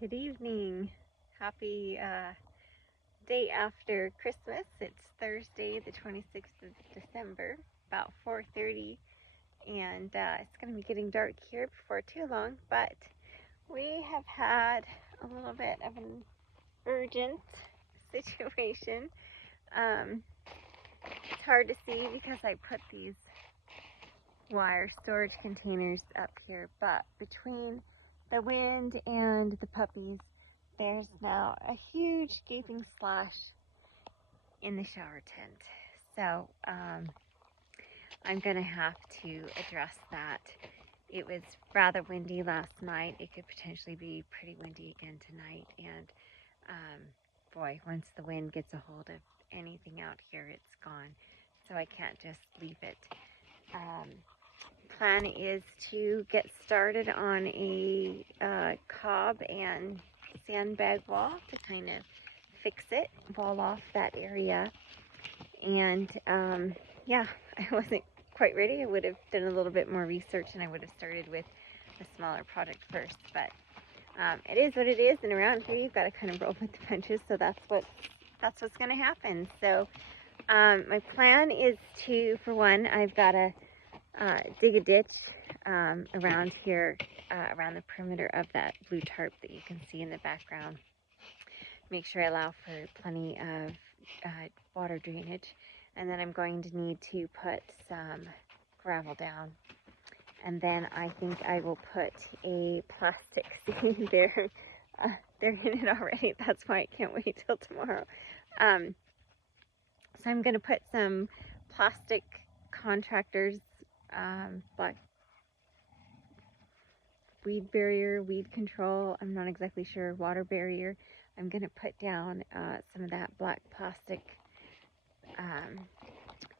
Good evening. Happy day after Christmas. It's Thursday, the 26th of December, about 4:30, and it's going to be getting dark here before too long, but we have had a little bit of an urgent situation. Um, it's hard to see because I put these wire storage containers up here, but between the wind and the puppies, there's now a huge gaping slash in the shower tent. So I'm gonna have to address that. It was rather windy last night. It could potentially be pretty windy again tonight. And boy, once the wind gets a hold of anything out here, it's gone. So I can't just leave it. Plan is to get started on a cob and sandbag wall to kind of fix it, wall off that area. And yeah, I wasn't quite ready. I would have done a little bit more research and I would have started with a smaller project first, but it is what it is, and around here you've got to kind of roll with the punches, so that's what's going to happen. So my plan is to, for one, I've got to dig a ditch around here, around the perimeter of that blue tarp that you can see in the background. Make sure I allow for plenty of water drainage. And then I'm going to need to put some gravel down. And then I think I will put a plastic seam there. They're in it already. That's why I can't wait till tomorrow. So I'm going to put some plastic contractors, black weed barrier, weed control, I'm not exactly sure, water barrier. I'm going to put down some of that black plastic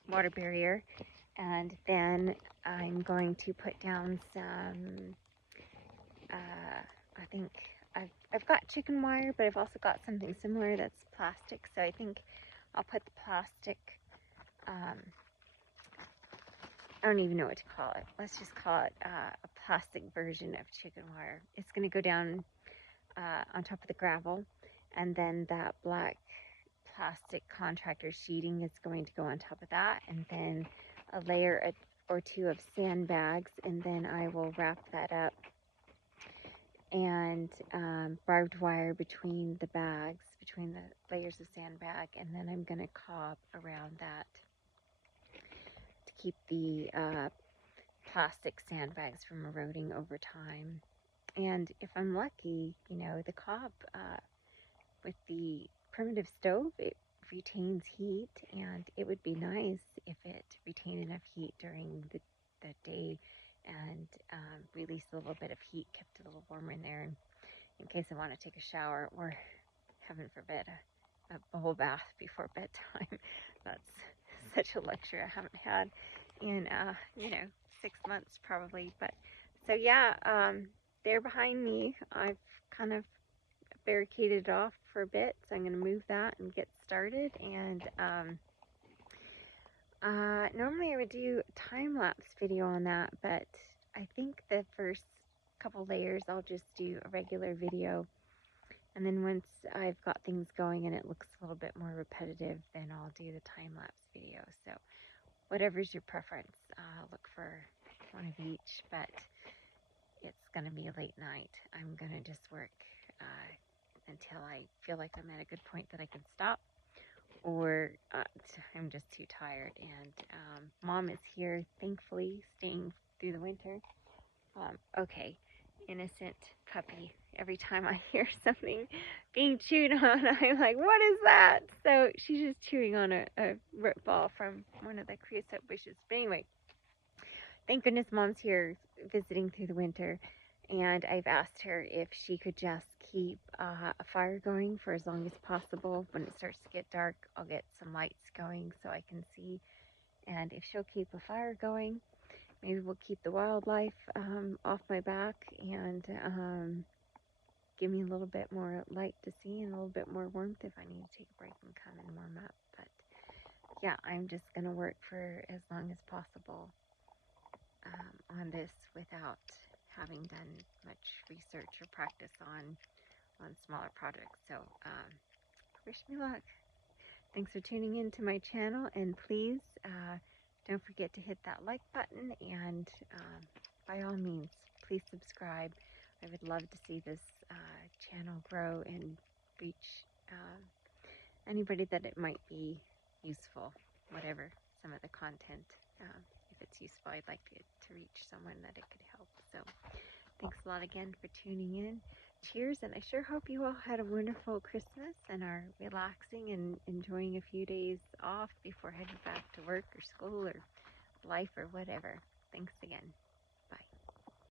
water barrier, and then I'm going to put down some, I think I've got chicken wire, but I've also got something similar that's plastic, so I think I'll put the plastic, I don't even know what to call it. Let's just call it a plastic version of chicken wire. It's going to go down on top of the gravel, and then that black plastic contractor sheeting is going to go on top of that, and then a layer or two of sandbags, and then I will wrap that up, and barbed wire between the bags, between the layers of sandbag, and then I'm going to cob around that to keep the plastic sandbags from eroding over time. And if I'm lucky, you know, the cob with the primitive stove, it retains heat, and it would be nice if it retained enough heat during the day and released a little bit of heat, kept it a little warmer in there in case I want to take a shower, or heaven forbid a bubble bath before bedtime. That's such a luxury I haven't had in 6 months probably. But so yeah, they're behind me. I've kind of barricaded off for a bit, so I'm going to move that and get started. And normally I would do a time-lapse video on that, but I think the first couple layers I'll just do a regular video, and then once I've got things going and it looks a little bit more repetitive, then I'll do the time-lapse video. So whatever's your preference, look for one of each, but it's going to be a late night. I'm going to just work until I feel like I'm at a good point that I can stop, or I'm just too tired. And Mom is here, thankfully, staying through the winter. Okay, innocent puppy. Every time I hear something being chewed on, I'm like, what is that? So she's just chewing on a root ball from one of the creosote bushes. But anyway, thank goodness Mom's here visiting through the winter, and I've asked her if she could just keep a fire going for as long as possible. When it starts to get dark, I'll get some lights going so I can see, and if she'll keep a fire going, maybe we'll keep the wildlife off my back and give me a little bit more light to see and a little bit more warmth if I need to take a break and come and warm up. But yeah, I'm just going to work for as long as possible on this without having done much research or practice on on smaller projects. So wish me luck. Thanks for tuning in to my channel, and please don't forget to hit that like button, and by all means, please subscribe. I would love to see this channel grow and reach anybody that it might be useful, whatever some of the content. If it's useful, I'd like it to reach someone that it could help. So thanks a lot again for tuning in. Cheers, and I sure hope you all had a wonderful Christmas and are relaxing and enjoying a few days off before heading back to work or school or life or whatever. Thanks again.